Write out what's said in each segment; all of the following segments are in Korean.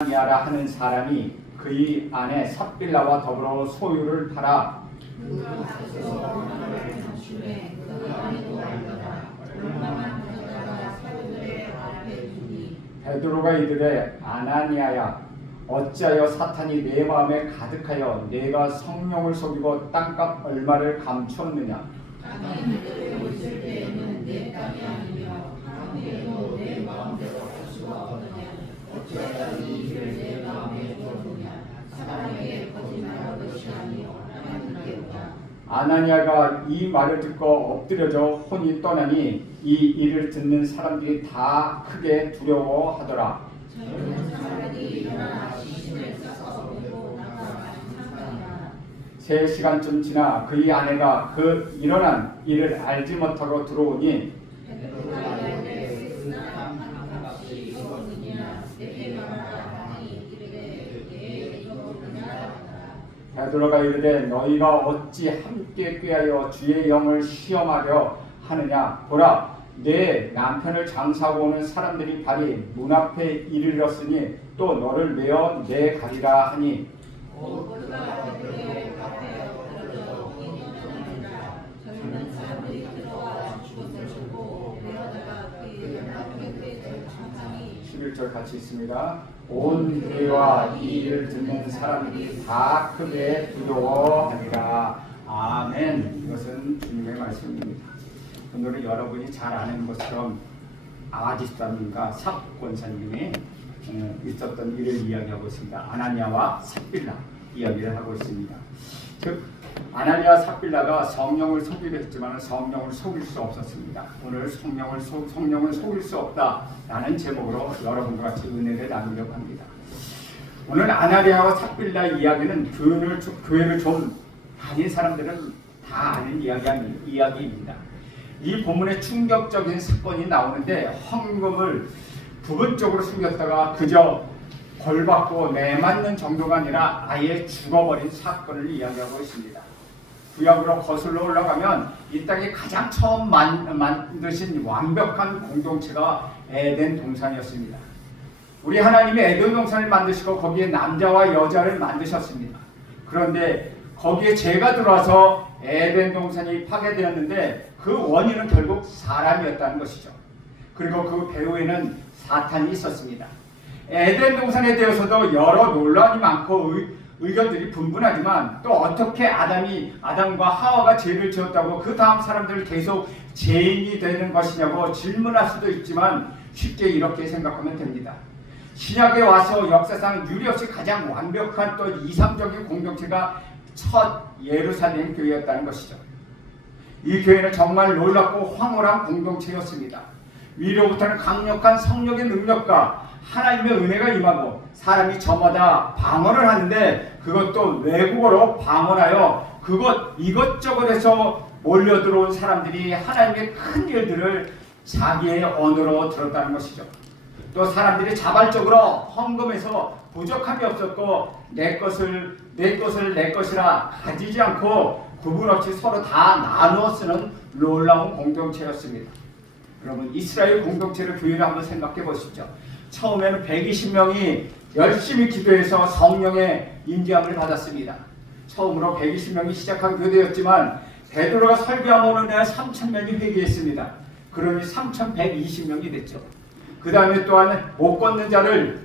아나니아라 하는 사람이 그의 아내 삽빌라와 더불어 소유를 팔아 베드로가 이르되 아나니아야 어찌하여 사탄이 내 마음에 가득하여 내가 성령을 속이고 땅값 얼마를 감추었느냐. 아나니아가 이 말을 듣고 엎드려져 혼이 떠나니 이 일을 듣는 사람들이 다 크게 두려워하더라. 세 시간쯤 지나 그의 아내가 그 일어난 일을 알지 못하고 들어오니 베드로가 이르되 너희가 어찌 함께 꾀하여 주의 영을 시험하려 하느냐. 보라, 내 남편을 장사하고 오는 사람들이 발이 문 앞에 이르렀으니 또 너를 메어 내가리라 하니 절 같이 있습니다. 온 교회와 이 일을 듣는 사람들이 다 크게 두려워하니라. 아멘. 이것은 주님의 말씀입니다. 오늘은 여러분이 잘 아는 것처럼 아가지 집사님과 삽 권사님이 있었던 일을 이야기하고 있습니다. 아나니아와 삽빌라 이야기를 하고 있습니다. 즉 아나니아 삽빌라가 성령을 속이려 했지만 성령을 속일 수 없었습니다. 오늘 성령을 속일 수 없다라는 제목으로 여러분과 같이 은혜를 나누려고 합니다. 오늘 아나니아와 삽빌라 이야기는 교회를 좀 다닌 사람들은 다 아는 이야기입니다. 이 본문에 충격적인 사건이 나오는데 헌금을 부분적으로 숨겼다가 그저 벌받고 내맞는 정도가 아니라 아예 죽어버린 사건을 이야기하고 있습니다. 구약으로 거슬러 올라가면 이 땅에 가장 처음 만드신 완벽한 공동체가 에덴 동산이었습니다. 우리 하나님이 에덴 동산을 만드시고 거기에 남자와 여자를 만드셨습니다. 그런데 거기에 죄가 들어와서 에덴 동산이 파괴되었는데 그 원인은 결국 사람이었다는 것이죠. 그리고 그 배후에는 사탄이 있었습니다. 에덴 동산에 대해서도 여러 논란이 많고 의견들이 분분하지만 또 어떻게 아담과 하와가 죄를 지었다고 그 다음 사람들을 계속 죄인이 되는 것이냐고 질문할 수도 있지만 쉽게 이렇게 생각하면 됩니다. 신약에 와서 역사상 유례없이 가장 완벽한 또 이상적인 공동체가 첫 예루살렘 교회였다는 것이죠. 이 교회는 정말 놀랍고 황홀한 공동체였습니다. 위로부터는 강력한 성령의 능력과 하나님의 은혜가 임하고 사람이 저마다 방언을 하는데 그것도 외국어로 방언하여 이것저것에서 몰려들어온 사람들이 하나님의 큰 일들을 자기의 언어로 들었다는 것이죠. 또 사람들이 자발적으로 헌금해서 부족함이 없었고 내 것을 내 것이라 가지지 않고 구분 없이 서로 다 나누어 쓰는 놀라운 공동체였습니다. 여러분 이스라엘 공동체를 교회를 한번 생각해 보십시오. 처음에는 120명이 열심히 기도해서 성령의 인도함을 받았습니다. 처음으로 120명이 시작한 교회였지만 베드로가 설교함으로 인해 3,000명이 회개했습니다. 그러니 3,120명이 됐죠. 그 다음에 또한 못 걷는 자를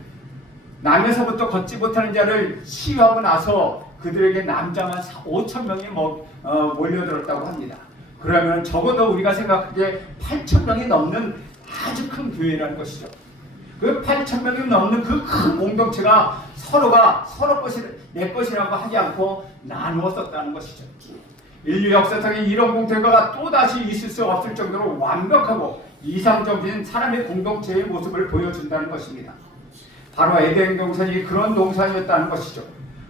남에서부터 걷지 못하는 자를 시위하고 나서 그들에게 남자만 5,000명이 몰려들었다고 합니다. 그러면 적어도 우리가 생각하기에 8,000명이 넘는 아주 큰 교회라는 것이죠. 그 8,000명이 넘는 그 큰 공동체가 서로가 서로 내 것이라고 하지 않고 나누었었다는 것이죠. 인류 역사상에 이런 공동체가 또다시 있을 수 없을 정도로 완벽하고 이상적인 사람의 공동체의 모습을 보여준다는 것입니다. 바로 에덴 동산이 그런 동산이었다는 것이죠.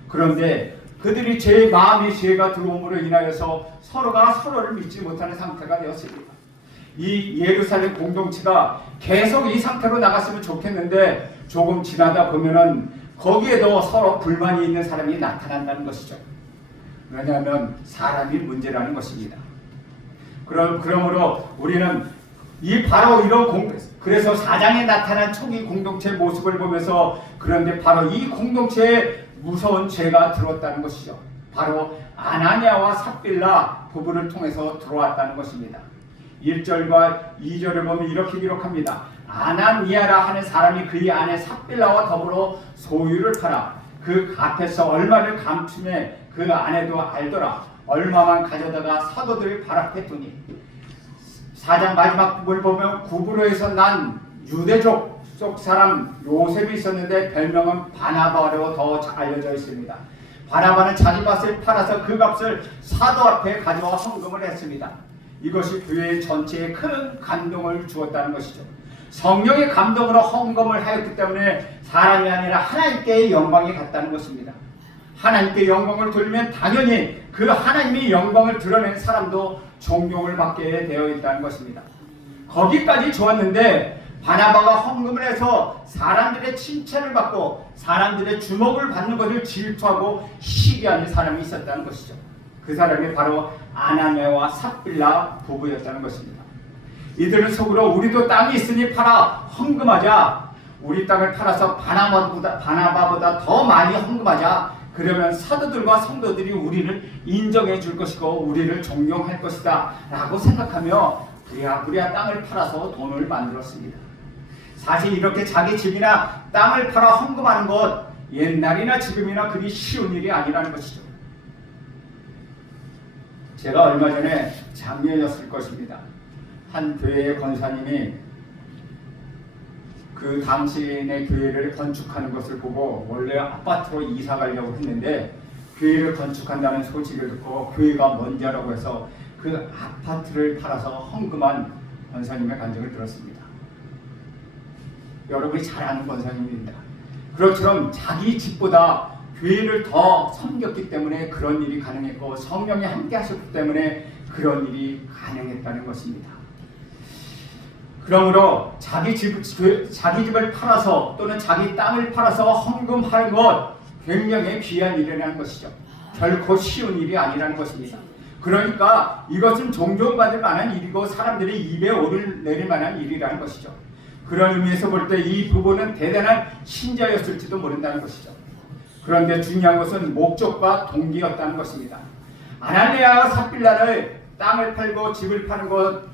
그런데 그들이 마음의 죄가 들어옴으로 인하여서 서로가 서로를 믿지 못하는 상태가 되었습니다. 이 예루살렘 공동체가 계속 이 상태로 나갔으면 좋겠는데 조금 지나다 보면은 거기에도 서로 불만이 있는 사람이 나타난다는 것이죠. 왜냐하면 사람이 문제라는 것입니다. 그러므로 우리는 이 바로 이런 그래서 4장에 나타난 초기 공동체 모습을 보면서 그런데 바로 이 공동체에 무서운 죄가 들어왔다는 것이죠. 바로 아나니아와 삽빌라 부부를 통해서 들어왔다는 것입니다. 1절과 2절을 보면 이렇게 기록합니다. 아나니아라 하는 사람이 그의 아내 삽빌라와 더불어 소유를 팔아 그 값에서 얼마를 감추매 그 아내도 알더라. 얼마만 가져다가 사도들 발 앞에 두니. 4장 마지막 부분을 보면 구브로에서 난 유대족 속 사람 요셉이 있었는데 별명은 바나바로 더 알려져 있습니다. 바나바는 자기 밭을 팔아서 그 값을 사도 앞에 가져와 헌금을 했습니다. 이것이 교회 전체에 큰 감동을 주었다는 것이죠. 성령의 감동으로 헌금을 하였기 때문에 사람이 아니라 하나님께 영광이 갔다는 것입니다. 하나님께 영광을 돌리면 당연히 그 하나님의 영광을 드러낸 사람도 존경을 받게 되어 있다는 것입니다. 거기까지 좋았는데 바나바가 헌금을 해서 사람들의 칭찬을 받고 사람들의 주목을 받는 것을 질투하고 시기하는 사람이 있었다는 것이죠. 그 사람이 바로 아나니아와 삽빌라 부부였다는 것입니다. 이들은 속으로 우리도 땅이 있으니 팔아 헌금하자. 우리 땅을 팔아서 바나바보다 더 많이 헌금하자. 그러면 사도들과 성도들이 우리를 인정해 줄 것이고 우리를 존경할 것이다 라고 생각하며 부랴부랴 땅을 팔아서 돈을 만들었습니다. 사실 이렇게 자기 집이나 땅을 팔아 헌금하는 것 옛날이나 지금이나 그리 쉬운 일이 아니라는 것이죠. 제가 얼마 전에 작년이었을 것입니다. 한 교회의 권사님이 그 당신의 교회를 건축하는 것을 보고 원래 아파트로 이사 가려고 했는데 교회를 건축한다는 소식을 듣고 교회가 뭔지 하라고 해서 그 아파트를 팔아서 헌금한 권사님의 간증을 들었습니다. 여러분이 잘 아는 권사님입니다. 그것처럼 자기 집보다 교회를 더 섬겼기 때문에 그런 일이 가능했고 성령이 함께 하셨기 때문에 그런 일이 가능했다는 것입니다. 그러므로 자기 집을 팔아서 또는 자기 땅을 팔아서 헌금하는 것 굉장히 귀한 일이라는 것이죠. 결코 쉬운 일이 아니라는 것입니다. 그러니까 이것은 존경받을 만한 일이고 사람들이 입에 오르내릴 만한 일이라는 것이죠. 그런 의미에서 볼 때 이 부부는 대단한 신자였을지도 모른다는 것이죠. 그런데 중요한 것은 목적과 동기였다는 것입니다. 아나니아와 삽빌라를 땅을 팔고 집을 파는 것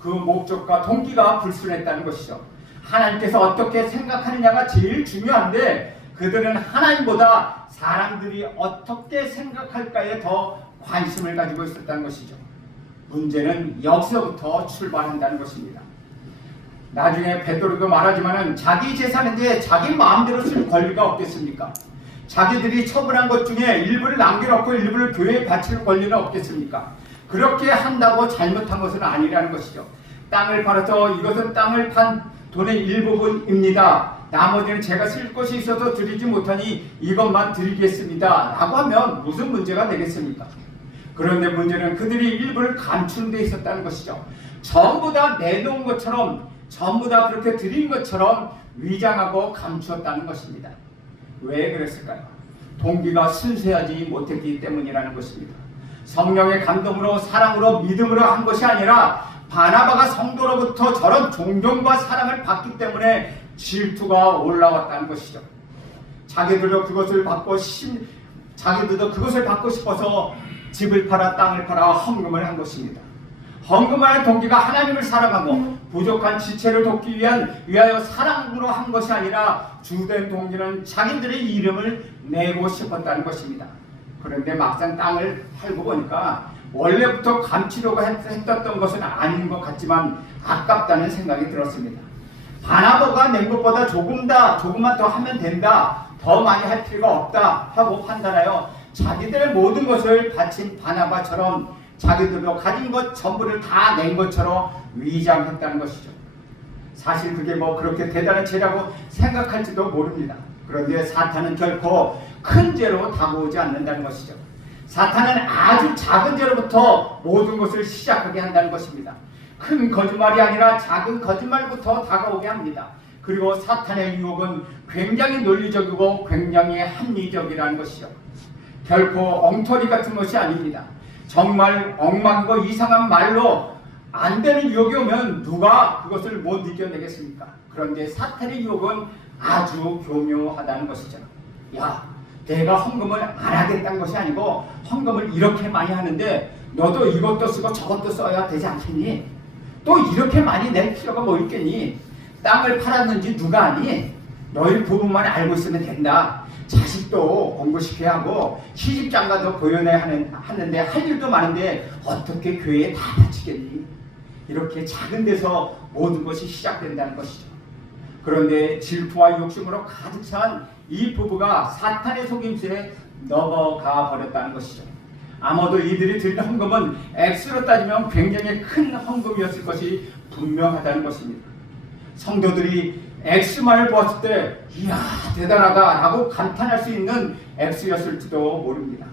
그 목적과 동기가 불순했다는 것이죠. 하나님께서 어떻게 생각하느냐가 제일 중요한데 그들은 하나님보다 사람들이 어떻게 생각할까에 더 관심을 가지고 있었다는 것이죠. 문제는 여기서부터 출발한다는 것입니다. 나중에 베드로도 말하지만은 자기 재산인데 자기 마음대로 쓸 권리가 없겠습니까? 자기들이 처분한 것 중에 일부를 남겨놓고 일부를 교회에 바칠 권리는 없겠습니까? 그렇게 한다고 잘못한 것은 아니라는 것이죠. 땅을 팔아서 이것은 땅을 판 돈의 일부분입니다. 나머지는 제가 쓸 것이 있어서 드리지 못하니 이것만 드리겠습니다. 라고 하면 무슨 문제가 되겠습니까? 그런데 문제는 그들이 일부를 감추는 데 있었다는 것이죠. 전부 다 내놓은 것처럼 전부 다 그렇게 드린 것처럼 위장하고 감추었다는 것입니다. 왜 그랬을까요? 동기가 순수하지 못했기 때문이라는 것입니다. 성령의 감동으로 사랑으로 믿음으로 한 것이 아니라 바나바가 성도로부터 저런 존경과 사랑을 받기 때문에 질투가 올라왔다는 것이죠. 자기들도 그것을 받고 싶어서 집을 팔아 땅을 팔아 헌금을 한 것입니다. 헌금하는 동기가 하나님을 사랑하고 부족한 지체를 돕기 위하여 사랑으로 한 것이 아니라 주된 동기는 자기들의 이름을 내고 싶었다는 것입니다. 그런데 막상 땅을 팔고 보니까 원래부터 감추려고 했던 것은 아닌 것 같지만 아깝다는 생각이 들었습니다. 바나바가 낸 것보다 조금만 더 하면 된다, 더 많이 할 필요가 없다 하고 판단하여 자기들의 모든 것을 바친 바나바처럼 자기들도 가진 것 전부를 다 낸 것처럼 위장했다는 것이죠. 사실 그게 그렇게 대단한 죄라고 생각할지도 모릅니다. 그런데 사탄은 결코 큰 죄로 다가오지 않는다는 것이죠. 사탄은 아주 작은 죄로부터 모든 것을 시작하게 한다는 것입니다. 큰 거짓말이 아니라 작은 거짓말부터 다가오게 합니다. 그리고 사탄의 유혹은 굉장히 논리적이고 굉장히 합리적이라는 것이죠. 결코 엉터리 같은 것이 아닙니다. 정말 엉망이고 이상한 말로 안 되는 유혹이 오면 누가 그것을 못 이겨내겠습니까? 그런데 사탄의 유혹은 아주 교묘하다는 것이죠. 야, 내가 헌금을 안 하겠다는 것이 아니고 헌금을 이렇게 많이 하는데 너도 이것도 쓰고 저것도 써야 되지 않겠니? 또 이렇게 많이 낼 필요가 뭐 있겠니? 땅을 팔았는지 누가 아니? 너희 부부만 알고 있으면 된다. 자식도 공부시켜야 하고 시집장가도 보여내야 하는데 할 일도 많은데 어떻게 교회에 다 바치겠니? 이렇게 작은 데서 모든 것이 시작된다는 것이죠. 그런데 질투와 욕심으로 가득 찬 이 부부가 사탄의 속임수에 넘어가 버렸다는 것이죠. 아마도 이들이 드린 헌금은 액수로 따지면 굉장히 큰 헌금이었을 것이 분명하다는 것입니다. 성도들이 액수만을 보았을 때 이야 대단하다 라고 감탄할 수 있는 액수였을지도 모릅니다.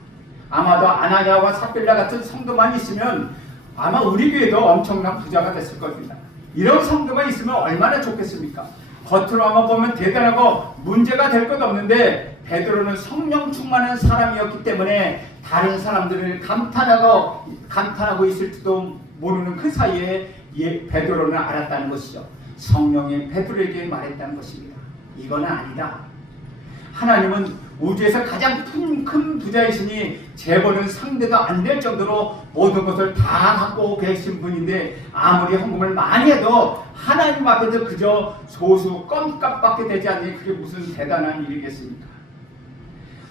아마도 아나니아와 삽빌라 같은 성도만 있으면 아마 우리 교회도 엄청난 부자가 됐을 겁니다. 이런 성도만 있으면 얼마나 좋겠습니까? 겉으로만 보면 대단하고 문제가 될 것 없는데 베드로는 성령 충만한 사람이었기 때문에 다른 사람들을 감탄하고 있을지도 모르는 그 사이에 베드로는 알았다는 것이죠. 성령이 베드로에게 말했다는 것입니다. 이거는 아니다. 하나님은 우주에서 가장 큰 부자이시니 재벌은 상대도 안 될 정도로 모든 것을 다 갖고 계신 분인데 아무리 헌금을 많이 해도 하나님 앞에서 그저 소수 껌값밖에 되지 않니 그게 무슨 대단한 일이겠습니까?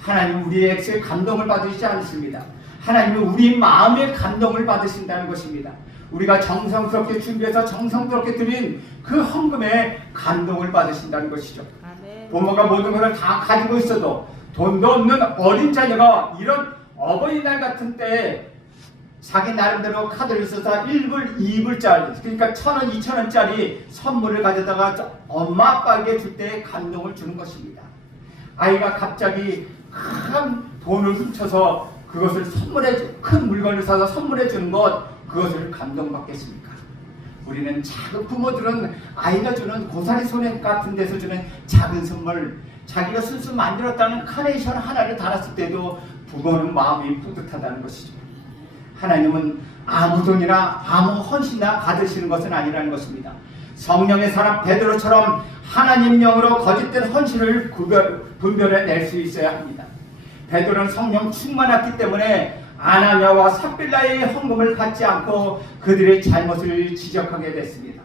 하나님 우리의 액수에 감동을 받으시지 않습니다. 하나님은 우리 마음의 감동을 받으신다는 것입니다. 우리가 정성스럽게 준비해서 정성스럽게 드린 그 헌금에 감동을 받으신다는 것이죠. 부모가 모든 것을 다 가지고 있어도 돈도 없는 어린 자녀가 이런 어버이날 같은 때에 자기 나름대로 카드를 써서 1불, 2불짜리 그러니까 1,000원, 2,000원짜리 선물을 가져다가 엄마 아빠에게 줄 때 감동을 주는 것입니다. 아이가 갑자기 큰 돈을 훔쳐서 그것을 큰 물건을 사서 선물해 주는 것 그것을 감동받겠습니까? 우리는 작은 부모들은 아이가 주는 고사리 소년 같은 데서 주는 작은 선물 자기가 순수 만들었다는 카네이션 하나를 달았을 때도 부모는 마음이 뿌듯하다는 것이죠. 하나님은 아무 돈이나 아무 헌신이나 받으시는 것은 아니라는 것입니다. 성령의 사람 베드로처럼 하나님 영으로 거짓된 헌신을 분별해낼 수 있어야 합니다. 베드로는 성령 충만했기 때문에 아나니아와 삽빌라의 헌금을 받지 않고 그들의 잘못을 지적하게 됐습니다.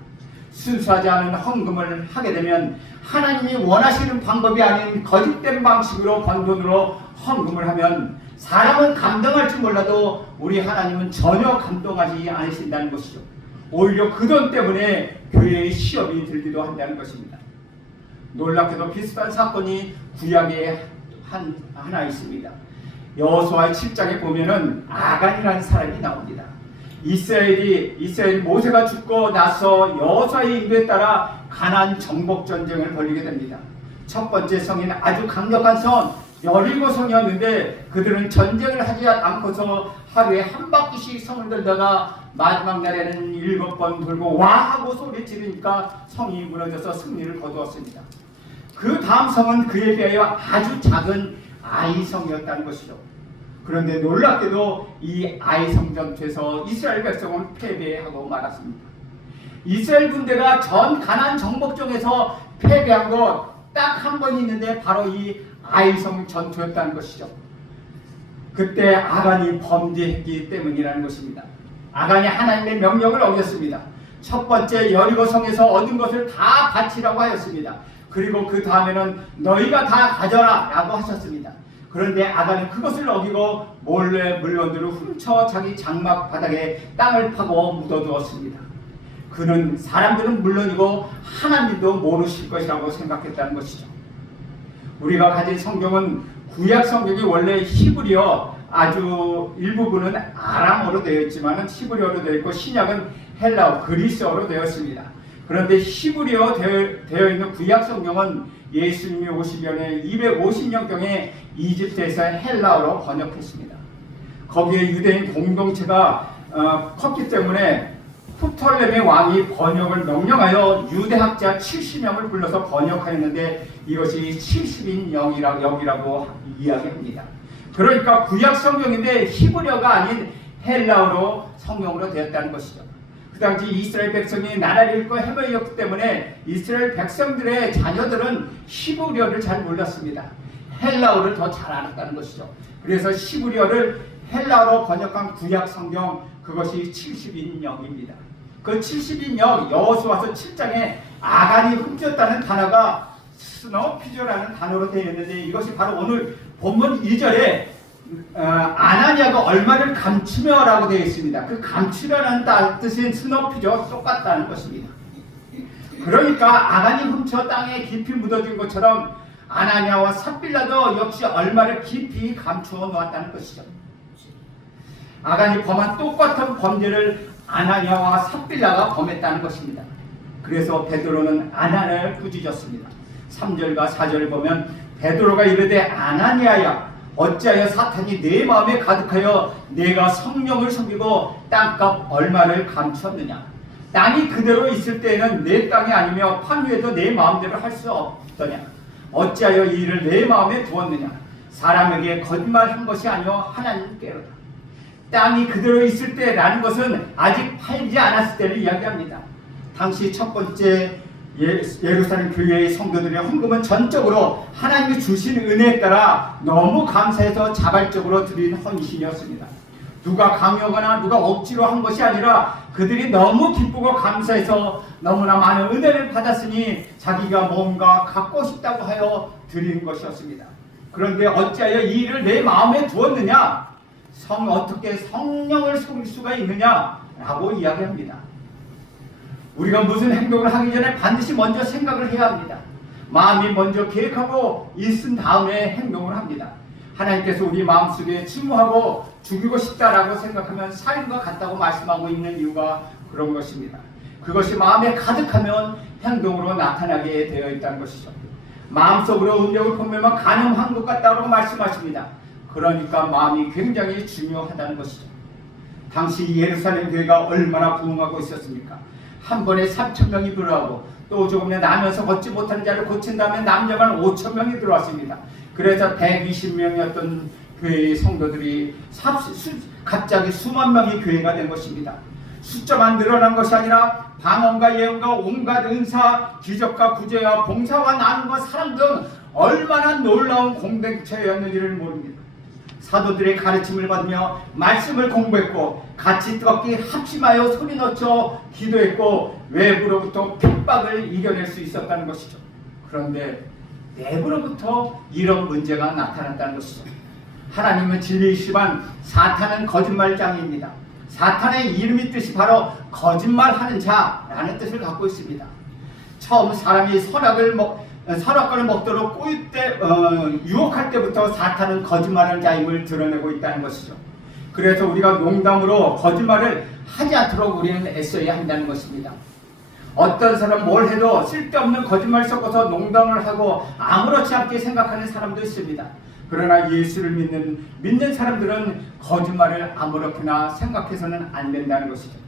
순수하지 않은 헌금을 하게 되면 하나님이 원하시는 방법이 아닌 거짓된 방식으로 번 돈으로 헌금을 하면 사람은 감동할지 몰라도 우리 하나님은 전혀 감동하지 않으신다는 것이죠. 오히려 그 돈 때문에 교회의 시험이 들기도 한다는 것입니다. 놀랍게도 비슷한 사건이 구약에 하나 있습니다. 여호수아 7장에 보면은 아간이라는 사람이 나옵니다. 이스라엘 모세가 죽고 나서 여호수아의 인도에 따라 가나안 정복 전쟁을 벌이게 됩니다. 첫 번째 성인 아주 강력한 성 여리고 성이었는데 그들은 전쟁을 하지 않고서 하루에 한 바퀴씩 성을 돌다가 마지막 날에는 7번 돌고 와 하고 소리 지르니까 성이 무너져서 승리를 거두었습니다. 그 다음 성은 그에 비하여 아주 작은 아이성이었다는 것이죠. 그런데 놀랍게도 이 아이성 전투에서 이스라엘 백성은 패배하고 말았습니다. 이스라엘 군대가 전 가나안 정복전에서 패배한 것 딱 한 번 있는데 바로 이 아이성 전투였다는 것이죠. 그때 아간이 범죄했기 때문이라는 것입니다. 아간이 하나님의 명령을 어겼습니다. 첫 번째 여리고 성에서 얻은 것을 다 바치라고 하였습니다. 그리고 그 다음에는 너희가 다 가져라 라고 하셨습니다. 그런데 아간은 그것을 어기고 몰래 물건들을 훔쳐 자기 장막 바닥에 땅을 파고 묻어두었습니다. 그는 사람들은 물론이고 하나님도 모르실 것이라고 생각했다는 것이죠. 우리가 가진 성경은 구약 성경이 원래 히브리어 아주 일부분은 아람어로 되어 있지만 히브리어로 되어 있고 신약은 헬라어 그리스어로 되어 있습니다. 그런데 히브리어 되어 있는 구약 성경은 예수님이 오시기 전에 250년경에 이집트에서 헬라어로 번역했습니다. 거기에 유대인 공동체가 컸기 때문에 프톨레미 왕이 번역을 명령하여 유대학자 70명을 불러서 번역하였는데 이것이 70인 영이라고 이야기합니다. 그러니까 구약 성경인데 히브리어가 아닌 헬라어로 성경으로 되었다는 것이죠. 그 당시 이스라엘 백성이 나라를 잃고 헤매였기 때문에 이스라엘 백성들의 자녀들은 히브리어를 잘 몰랐습니다. 헬라어를 더 잘 알았다는 것이죠. 그래서 히브리어를 헬라어로 번역한 구약 성경, 그것이 70인역입니다. 그 70인역 여호수아서 7장에 아간이 훔쳤다는 단어가 스노피조라는 단어로 되어 있는데, 이것이 바로 오늘 본문 2절에 아나니아가 얼마를 감추며라고 되어 있습니다. 그 감추려는 뜻인 스노피조 똑같다는 것입니다. 그러니까 아간이 훔쳐 땅에 깊이 묻어진 것처럼 아나니아와 삽빌라도 역시 얼마를 깊이 감추어 놓았다는 것이죠. 아간이 범한 똑같은 범죄를 아나니아와 삽빌라가 범했다는 것입니다. 그래서 베드로는 아나니아를 꾸짖었습니다. 3절과 4절을 보면 베드로가 이르되 아나니아야, 어찌하여 사탄이 내 마음에 가득하여 내가 성령을 섬기고 땅값 얼마를 감췄느냐. 땅이 그대로 있을 때에는 내 땅이 아니며 판위에도 내 마음대로 할 수 없더냐. 어찌하여 이 일을 내 마음에 두었느냐. 사람에게 거짓말한 것이 아니요 하나님께로다. 땅이 그대로 있을 때라는 것은 아직 팔지 않았을 때를 이야기합니다. 당시 첫 번째 예루살렘 교회의 성도들의 헌금은 전적으로 하나님이 주신 은혜에 따라 너무 감사해서 자발적으로 드린 헌신이었습니다. 누가 강요하거나 누가 억지로 한 것이 아니라 그들이 너무 기쁘고 감사해서 너무나 많은 은혜를 받았으니 자기가 뭔가 갖고 싶다고 하여 드린 것이었습니다. 그런데 어찌하여 이 일을 내 마음에 두었느냐? 어떻게 성령을 속일 수가 있느냐라고 이야기합니다. 우리가 무슨 행동을 하기 전에 반드시 먼저 생각을 해야 합니다. 마음이 먼저 계획하고 있은 다음에 행동을 합니다. 하나님께서 우리 마음속에 침묵하고 죽이고 싶다라고 생각하면 사인과 같다고 말씀하고 있는 이유가 그런 것입니다. 그것이 마음에 가득하면 행동으로 나타나게 되어 있다는 것이죠. 마음속으로 음력을 보면 가늠한 것 같다고 말씀하십니다. 그러니까 마음이 굉장히 중요하다는 것이죠. 당시 예루살렘 교회가 얼마나 부흥하고 있었습니까? 한 번에 3,000명이 들어가고 또 조금 나면서 걷지 못하는 자를 고친 다음에 남자만 5,000명이 들어왔습니다. 그래서 120명이었던 교회의 성도들이 갑자기 수만 명의 교회가 된 것입니다. 숫자만 늘어난 것이 아니라 방언과 예언과 온갖 은사, 기적과 구제와 봉사와 나눔과 사랑 등 얼마나 놀라운 공동체였는지를 모릅니다. 사도들의 가르침을 받으며 말씀을 공부했고 같이 뜨겁게 합심하여 소리 넣쳐 기도했고 외부로부터 핍박을 이겨낼 수 있었다는 것이죠. 그런데 내부로부터 이런 문제가 나타났다는 것이죠. 하나님은 진리이시지만 사탄은 거짓말장이입니다. 사탄의 이름이 뜻이 바로 거짓말하는 자라는 뜻을 갖고 있습니다. 처음 사람이 선악과를 먹도록 유혹할 때부터 사탄은 거짓말하는 자임을 드러내고 있다는 것이죠. 그래서 우리가 농담으로 거짓말을 하지 않도록 우리는 애써야 한다는 것입니다. 어떤 사람 뭘 해도 쓸데없는 거짓말 섞어서 농담을 하고 아무렇지 않게 생각하는 사람도 있습니다. 그러나 예수를 믿는 사람들은 거짓말을 아무렇게나 생각해서는 안 된다는 것이죠.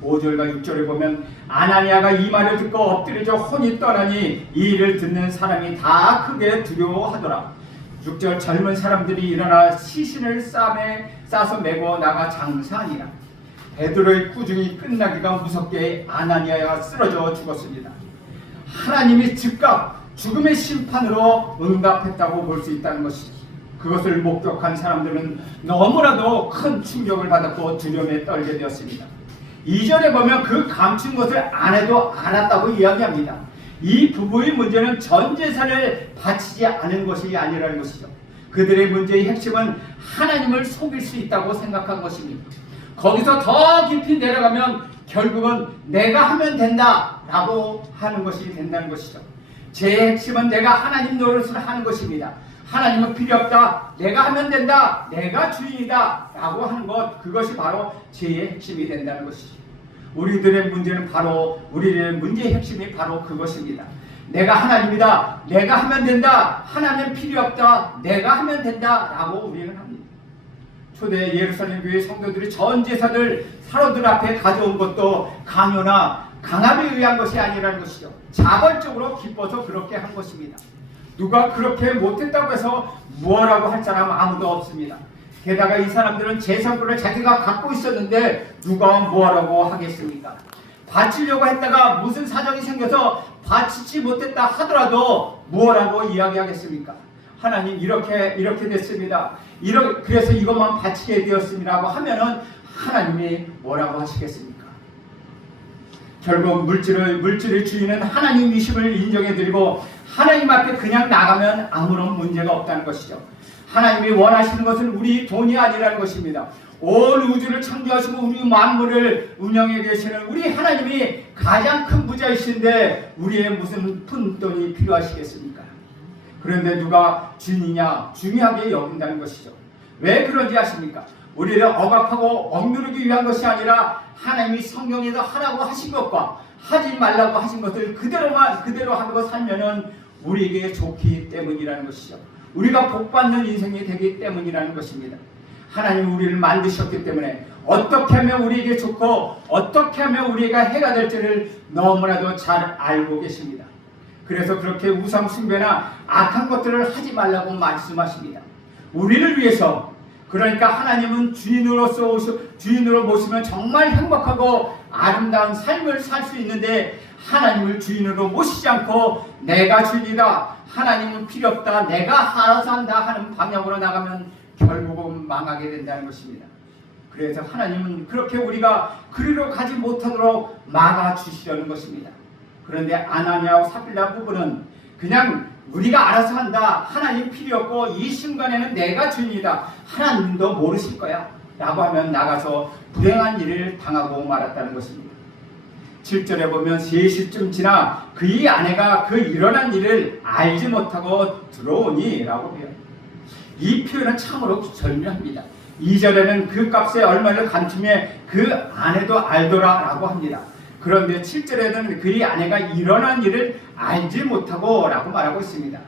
5절과 6절에 보면 아나니아가 이 말을 듣고 엎드려져 혼이 떠나니 이 일을 듣는 사람이 다 크게 두려워하더라. 6절 젊은 사람들이 일어나 시신을 싸서 메고 나가 장사하니라. 베드로의 꾸중이 끝나기가 무섭게 아나니아가 쓰러져 죽었습니다. 하나님이 즉각 죽음의 심판으로 응답했다고 볼 수 있다는 것이죠. 그것을 목격한 사람들은 너무나도 큰 충격을 받았고 두려움에 떨게 되었습니다. 2절에 보면 그 감춘 것을 아내도 알았다고 이야기합니다. 이 부부의 문제는 전 재산을 바치지 않은 것이 아니라는 것이죠. 그들의 문제의 핵심은 하나님을 속일 수 있다고 생각한 것입니다. 거기서 더 깊이 내려가면 결국은 내가 하면 된다라고 하는 것이 된다는 것이죠. 제 핵심은 내가 하나님 노릇을 하는 것입니다. 하나님은 필요 없다, 내가 하면 된다, 내가 주인이다 라고 하는 것, 그것이 바로 죄의 핵심이 된다는 것이죠. 우리들의 문제는 바로, 우리의 문제의 핵심이 바로 그것입니다. 내가 하나님이다, 내가 하면 된다, 하나님 필요 없다, 내가 하면 된다 라고 우리는 합니다. 초대 예루살렘 교회 성도들이 전 제사를 사로들 앞에 가져온 것도 강요나 강압에 의한 것이 아니라는 것이죠. 자발적으로 기뻐서 그렇게 한 것입니다. 누가 그렇게 못했다고 해서 뭐라고 할 사람은 아무도 없습니다. 게다가 이 사람들은 제사물을 자기가 갖고 있었는데 누가 뭐라고 하겠습니까? 바치려고 했다가 무슨 사정이 생겨서 바치지 못했다 하더라도 뭐라고 이야기하겠습니까? 하나님 이렇게 됐습니다. 그래서 이것만 바치게 되었습니다라고 하면은 하나님이 뭐라고 하시겠습니까? 결국 물질의 주인은 하나님이심을 인정해드리고 하나님 앞에 그냥 나가면 아무런 문제가 없다는 것이죠. 하나님이 원하시는 것은 우리 돈이 아니라는 것입니다. 온 우주를 창조하시고 우리 만물을 운영해 계시는 우리 하나님이 가장 큰 부자이신데 우리의 무슨 푼돈이 필요하시겠습니까? 그런데 누가 주인이냐 중요하게 여긴다는 것이죠. 왜 그런지 아십니까? 우리를 억압하고 억누르기 위한 것이 아니라 하나님이 성경에서 하라고 하신 것과 하지 말라고 하신 것을 그대로 하고 살면은 우리에게 좋기 때문이라는 것이죠. 우리가 복받는 인생이 되기 때문이라는 것입니다. 하나님 우리를 만드셨기 때문에 어떻게 하면 우리에게 좋고 어떻게 하면 우리가 해가 될지를 너무나도 잘 알고 계십니다. 그래서 그렇게 우상 숭배나 악한 것들을 하지 말라고 말씀하십니다. 우리를 위해서, 그러니까 하나님은 주인으로 모시면 정말 행복하고 아름다운 삶을 살 수 있는데 하나님을 주인으로 모시지 않고 내가 주인이다, 하나님은 필요 없다, 내가 알아서 한다 하는 방향으로 나가면 결국은 망하게 된다는 것입니다. 그래서 하나님은 그렇게 우리가 그리로 가지 못하도록 막아주시려는 것입니다. 그런데 아나니아와 삽빌라 부부는 그냥 우리가 알아서 한다, 하나님 필요 없고 이 순간에는 내가 주인이다, 하나님도 모르실 거야 라고 하면 나가서 불행한 일을 당하고 말았다는 것입니다. 7절에 보면 3시쯤 지나 그의 아내가 그 일어난 일을 알지 못하고 들어오니 라고 표현합니다. 이 표현은 참으로 절묘합니다. 2절에는 그 값의 얼마를 감추며 그 아내도 알더라 라고 합니다. 그런데 7절에는 그의 아내가 일어난 일을 알지 못하고 라고 말하고 있습니다.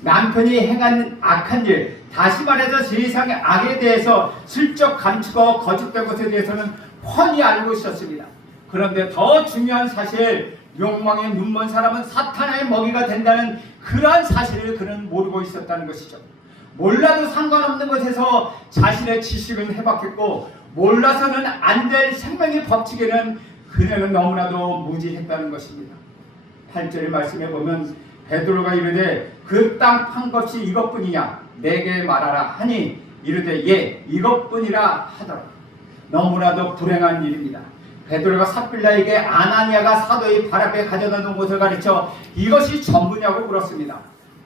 남편이 행한 악한 일, 다시 말해서 세상의 악에 대해서 슬쩍 감추고 거짓된 것에 대해서는 훤히 알고 있었습니다. 그런데 더 중요한 사실, 욕망에 눈먼 사람은 사탄의 먹이가 된다는 그러한 사실을 그는 모르고 있었다는 것이죠. 몰라도 상관없는 것에서 자신의 지식은 해박했고 몰라서는 안 될 생명의 법칙에는 그녀는 너무나도 무지했다는 것입니다. 8절의 말씀에 보면 베드로가 이르되 그 땅 판 것이 이것뿐이냐 내게 말하라 하니 이르되 예 이것뿐이라 하더라. 너무나도 불행한 일입니다. 베드로가 삽빌라에게 아나니아가 사도의 발 앞에 가져다 놓은 것을 가르쳐 이것이 전부냐고 물었습니다.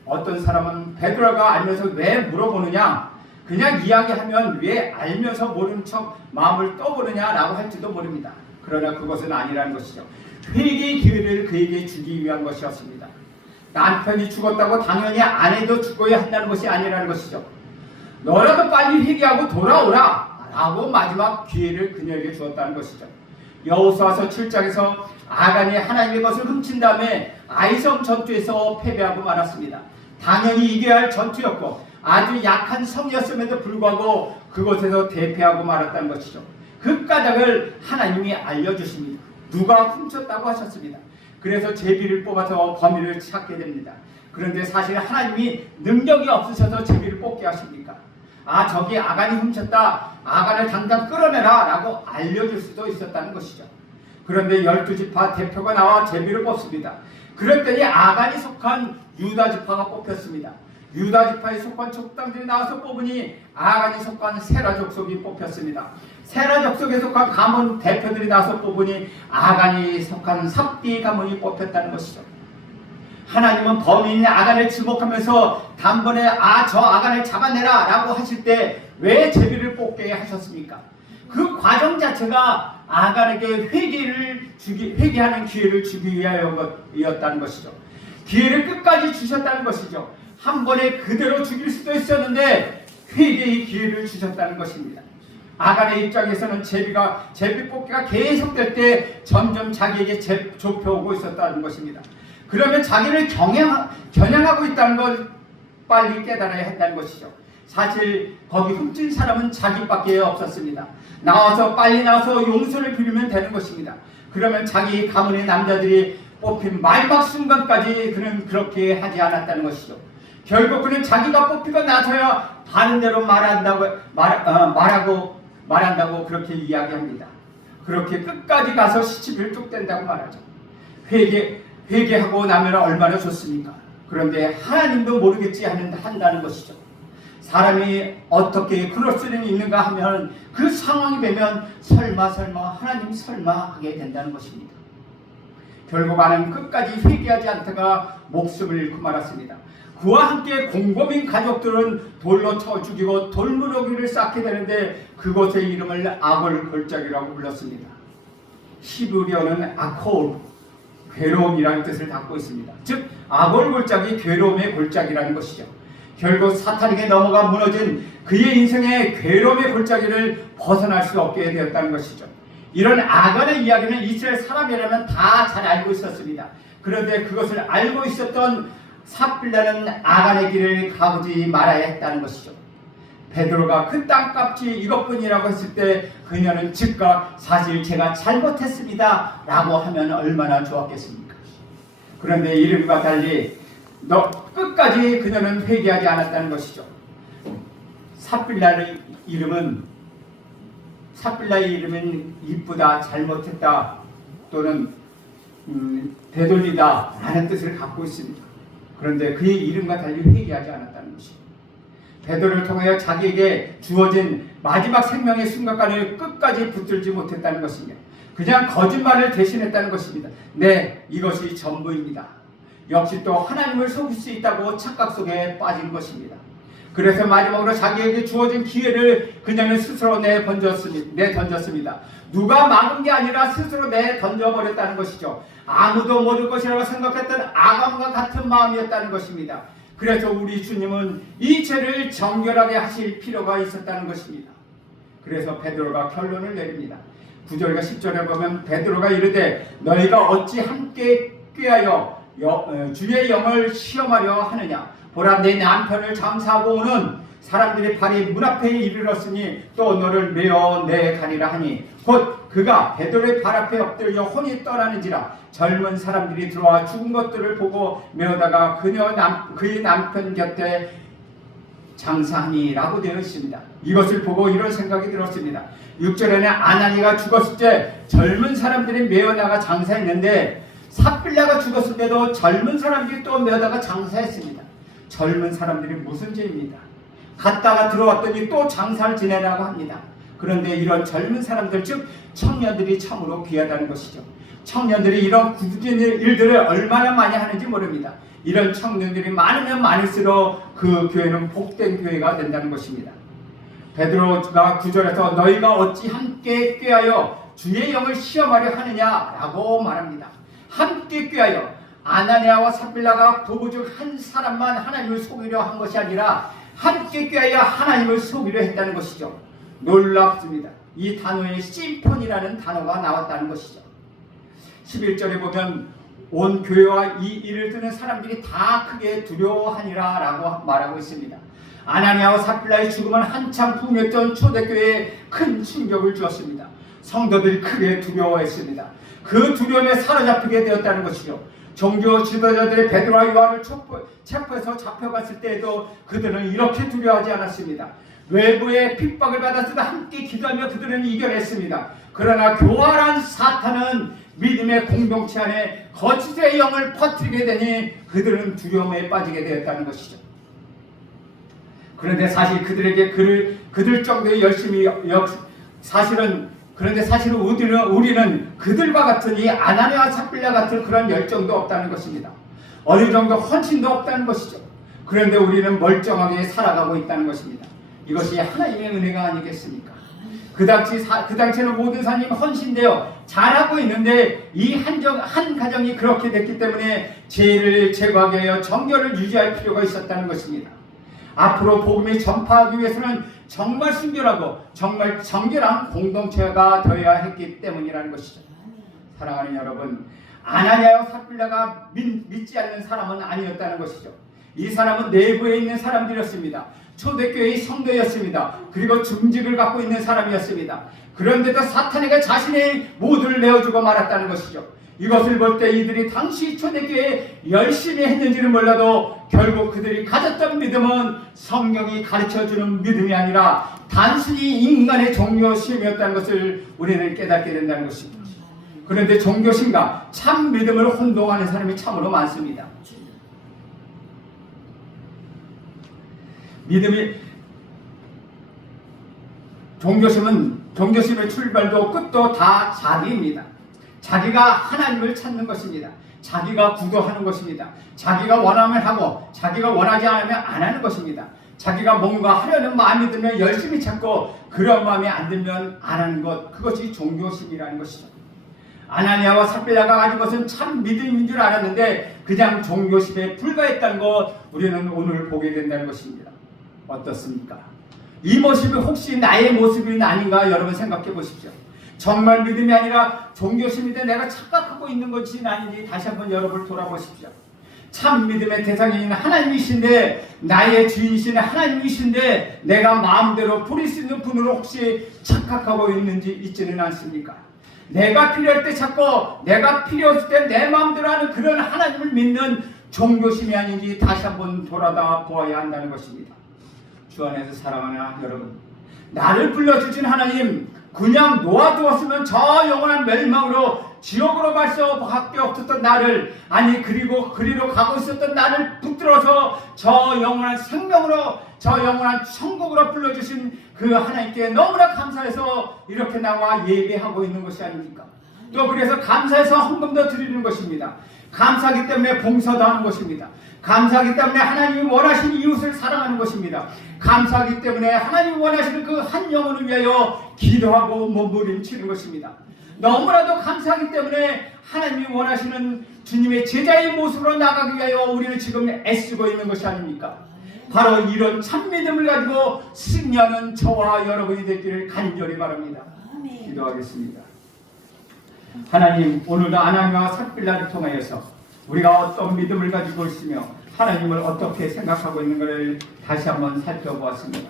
어떤 사람은 베드로가 알면서 왜 물어보느냐, 그냥 이야기하면 왜 알면서 모르는 척 마음을 떠보느냐라고 할지도 모릅니다. 그러나 그것은 아니라는 것이죠. 회개의 기회를 그에게 주기 위한 것이었습니다. 남편이 죽었다고 당연히 아내도 죽어야 한다는 것이 아니라는 것이죠. 너라도 빨리 회개하고 돌아오라 라고 마지막 기회를 그녀에게 주었다는 것이죠. 여호수아서 7장에서 아간이 하나님의 것을 훔친 다음에 아이성 전투에서 패배하고 말았습니다. 당연히 이겨야 할 전투였고 아주 약한 성이었음에도 불구하고 그곳에서 대패하고 말았다는 것이죠. 그 까닭을 하나님이 알려주십니다. 누가 훔쳤다고 하셨습니다. 그래서 제비를 뽑아서 범인을 찾게 됩니다. 그런데 사실 하나님이 능력이 없으셔서 제비를 뽑게 하십니까? 아, 저기 아간이 훔쳤다, 아간을 당장 끌어내라 라고 알려줄 수도 있었다는 것이죠. 그런데 12지파 대표가 나와 제비를 뽑습니다. 그랬더니 아간이 속한 유다지파가 뽑혔습니다. 유다지파에 속한 족당들이 나와서 뽑으니 아간이 속한 세라 족속이 뽑혔습니다. 세라 족속에 속한 가문 대표들이 나와서 뽑으니 아간이 속한 삽디 가문이 뽑혔다는 것이죠. 하나님은 범인인 아간을 지목하면서 단번에 저 아간을 잡아내라 라고 하실 때 왜 제비를 뽑게 하셨습니까? 그 과정 자체가 아간에게 회개하는 기회를 주기 위하여였다는 것이죠. 기회를 끝까지 주셨다는 것이죠. 한 번에 그대로 죽일 수도 있었는데 회개의 기회를 주셨다는 것입니다. 아간의 입장에서는 제비 뽑기가 계속될 때 점점 자기에게 좁혀오고 있었다는 것입니다. 그러면 자기를 겨냥하고 있다는 걸 빨리 깨달아야 한다는 것이죠. 사실 거기 훔친 사람은 자기밖에 없었습니다. 빨리 나와서 용서를 빌면 되는 것입니다. 그러면 자기 가문의 남자들이 뽑힌 마지막 순간까지 그는 그렇게 하지 않았다는 것이죠. 결국 그는 자기가 뽑히고 나서야 바른 대로 말한다고 그렇게 이야기합니다. 그렇게 끝까지 가서 시치미를 뚝 뗀다고 말하죠. 회개하고 나면 얼마나 좋습니까? 그런데 하나님도 모르겠지 한다는 것이죠. 사람이 어떻게 그럴 수는 있는가 하면 그 상황이 되면 설마 하나님 설마 하게 된다는 것입니다. 결국 아는 끝까지 회개하지 않다가 목숨을 잃고 말았습니다. 그와 함께 곰곰인 가족들은 돌로 쳐 죽이고 돌무더기를 쌓게 되는데 그곳의 이름을 아골 골짜기라고 불렀습니다. 히브리어는 아콜, 괴로움이라는 뜻을 갖고 있습니다. 즉 아골 골짜기, 괴로움의 골짜기라는 것이죠. 결국 사탄에게 넘어가 무너진 그의 인생의 괴로움의 골짜기를 벗어날 수 없게 되었다는 것이죠. 이런 아간의 이야기는 이스라엘 사람이라면 다 잘 알고 있었습니다. 그런데 그것을 알고 있었던 삽빌라는 아간의 길을 가보지 말아야 했다는 것이죠. 베드로가 그 땅값이 이것뿐이라고 했을 때 그녀는 즉각 사실 제가 잘못했습니다 라고 하면 얼마나 좋았겠습니까? 그런데 이름과 달리 끝까지 그녀는 회개하지 않았다는 것이죠. 삽빌라의 이름은 이쁘다, 잘못했다 또는 되돌리다 라는 뜻을 갖고 있습니다. 그런데 그의 이름과 달리 회개하지 않았다는 것이죠. 베드로를 통하여 자기에게 주어진 마지막 생명의 순간까지 끝까지 붙들지 못했다는 것입니다. 그냥 거짓말을 대신했다는 것입니다. 네, 이것이 전부입니다. 역시 또 하나님을 속일 수 있다고 착각 속에 빠진 것입니다. 그래서 마지막으로 자기에게 주어진 기회를 그녀는 스스로 내던졌습니다. 누가 막은 게 아니라 스스로 내던져버렸다는 것이죠. 아무도 모를 것이라고 생각했던 아간과 같은 마음이었다는 것입니다. 그래서 우리 주님은 이 죄를 정결하게 하실 필요가 있었다는 것입니다. 그래서 베드로가 결론을 내립니다. 9절과 10절에 보면 베드로가 이르되 너희가 어찌 함께 꾀하여 주의 영을 시험하려 하느냐. 보라, 내 남편을 장사하고 오는 사람들이 발이 문 앞에 이르렀으니 또 너를 메어 내가리라 하니 곧 그가 베드로의 발 앞에 엎드려 혼이 떠나는지라. 젊은 사람들이 들어와 죽은 것들을 보고 메어다가 그의 남편 곁에 장사하니라고 되어 있습니다. 이것을 보고 이런 생각이 들었습니다. 6절에는 아나니가 죽었을 때 젊은 사람들이 메어다가 장사했는데 삽빌라가 죽었을 때도 젊은 사람들이 또 메어다가 장사했습니다. 젊은 사람들이 무슨 죄입니다. 갔다가 들어왔더니 또 장사를 지내라고 합니다. 그런데 이런 젊은 사람들, 즉 청년들이 참으로 귀하다는 것이죠. 청년들이 이런 굳은 일들을 얼마나 많이 하는지 모릅니다. 이런 청년들이 많으면 많을수록 그 교회는 복된 교회가 된다는 것입니다. 베드로가 9절에서 너희가 어찌 함께 꾀하여 주의 영을 시험하려 하느냐라고 말합니다. 함께 꾀하여 아나니아와 삽빌라가 부부 중 한 사람만 하나님을 속이려 한 것이 아니라 함께 꾀하여 하나님을 속이려 했다는 것이죠. 놀랍습니다. 이 단어에 심폰이라는 단어가 나왔다는 것이죠. 11절에 보면 온 교회와 이 일을 듣는 사람들이 다 크게 두려워하니라 라고 말하고 있습니다. 아나니아와 삽빌라의 죽음은 한참 붐했던 초대교회에 큰 충격을 주었습니다. 성도들이 크게 두려워했습니다. 그 두려움에 사로잡히게 되었다는 것이죠. 종교 지도자들이 베드로와 요한을 체포해서 잡혀갔을 때에도 그들은 이렇게 두려워하지 않았습니다. 외부의 핍박을 받았어도 함께 기도하며 그들은 이겨냈습니다. 그러나 교활한 사탄은 믿음의 공동체 안에 거짓의 영을 퍼뜨리게 되니 그들은 두려움에 빠지게 되었다는 것이죠. 그런데 사실 그들에게 그들 정도의 열심히 그런데 사실은 우리는 그들과 같은 이 아나니아와 삽빌라 같은 그런 열정도 없다는 것입니다. 어느 정도 헌신도 없다는 것이죠. 그런데 우리는 멀쩡하게 살아가고 있다는 것입니다. 이것이 하나님의 은혜가 아니겠습니까? 그 당시에는 모든 사람이 헌신되어 잘하고 있는데 이 한 가정이 그렇게 됐기 때문에 죄를 제거하기 위하여 정결을 유지할 필요가 있었다는 것입니다. 앞으로 복음을 전파하기 위해서는 정말 순결하고 정말 정결한 공동체가 되어야 했기 때문이라는 것이죠. 사랑하는 여러분, 아나니아와 삽빌라가 믿지 않는 사람은 아니었다는 것이죠. 이 사람은 내부에 있는 사람들이었습니다. 초대교회의 성도였습니다. 그리고 중직을 갖고 있는 사람이었습니다. 그런데도 사탄에게 자신의 모두를 내어주고 말았다는 것이죠. 이것을 볼 때 이들이 당시 초대교회에 열심히 했는지는 몰라도 결국 그들이 가졌던 믿음은 성경이 가르쳐주는 믿음이 아니라 단순히 인간의 종교심이었다는 것을 우리는 깨닫게 된다는 것입니다. 그런데 종교심과 참 믿음을 혼동하는 사람이 참으로 많습니다. 종교심의 출발도 끝도 다 자기입니다. 자기가 하나님을 찾는 것입니다. 자기가 구도하는 것입니다. 자기가 원하면 하고 자기가 원하지 않으면 안 하는 것입니다. 자기가 뭔가 하려는 마음이 들면 열심히 찾고 그런 마음이 안 들면 안 하는 것, 그것이 종교심이라는 것이죠. 아나니아와 삽비라가 가진 것은 참 믿음인 줄 알았는데 그냥 종교심에 불과했다는 것 우리는 오늘 보게 된다는 것입니다. 어떻습니까? 이 모습이 혹시 나의 모습이 아닌가 여러분 생각해 보십시오. 정말 믿음이 아니라 종교심인데 내가 착각하고 있는 것이 아닌지 다시 한번 여러분을 돌아보십시오. 참 믿음의 대상인 하나님이신데 나의 주인이신 하나님이신데 내가 마음대로 부릴 수 있는 분으로 혹시 착각하고 있지는 않습니까? 내가 필요할 때 찾고 내가 필요 없을 때 내 마음대로 하는 그런 하나님을 믿는 종교심이 아닌지 다시 한번 돌아다 보아야 한다는 것입니다. 주 안에서 사랑하는 여러분, 나를 불러주신 하나님 그냥 놓아두었으면 저 영원한 멸망으로 지옥으로 갈 수밖에 없었던 나를, 아니 그리고 그리로 가고 있었던 나를 붙들어서 저 영원한 생명으로, 저 영원한 천국으로 불러주신 그 하나님께 너무나 감사해서 이렇게 나와 예배하고 있는 것이 아닙니까? 또 그래서 감사해서 헌금도 드리는 것입니다. 감사하기 때문에 봉사도 하는 것입니다. 감사하기 때문에 하나님이 원하시는 이웃을 사랑하는 것입니다. 감사하기 때문에 하나님이 원하시는 그 한 영혼을 위하여 기도하고 몸부림치는 것입니다. 너무나도 감사하기 때문에 하나님이 원하시는 주님의 제자의 모습으로 나가기 위하여 우리는 지금 애쓰고 있는 것이 아닙니까? 바로 이런 참믿음을 가지고 승리하는 저와 여러분이 되기를 간절히 바랍니다. 기도하겠습니다. 하나님, 오늘도 아나니아와 삽비라를 통하여서 우리가 어떤 믿음을 가지고 있으며 하나님을 어떻게 생각하고 있는가를 다시 한번 살펴보았습니다.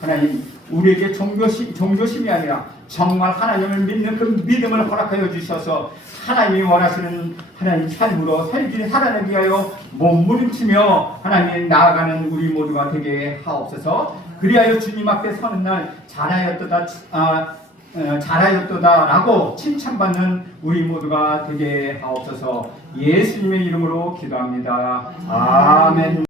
하나님, 우리에게 종교심이 아니라 정말 하나님을 믿는 그 믿음을 허락하여 주셔서 하나님이 원하시는 하나님 삶으로 살아내기 위하여 몸부림치며 하나님 나아가는 우리 모두가 되게 하옵소서. 그리하여 주님 앞에 서는 날 잘하였도다라고 칭찬받는 우리 모두가 되게 하옵소서. 예수님의 이름으로 기도합니다. 아멘.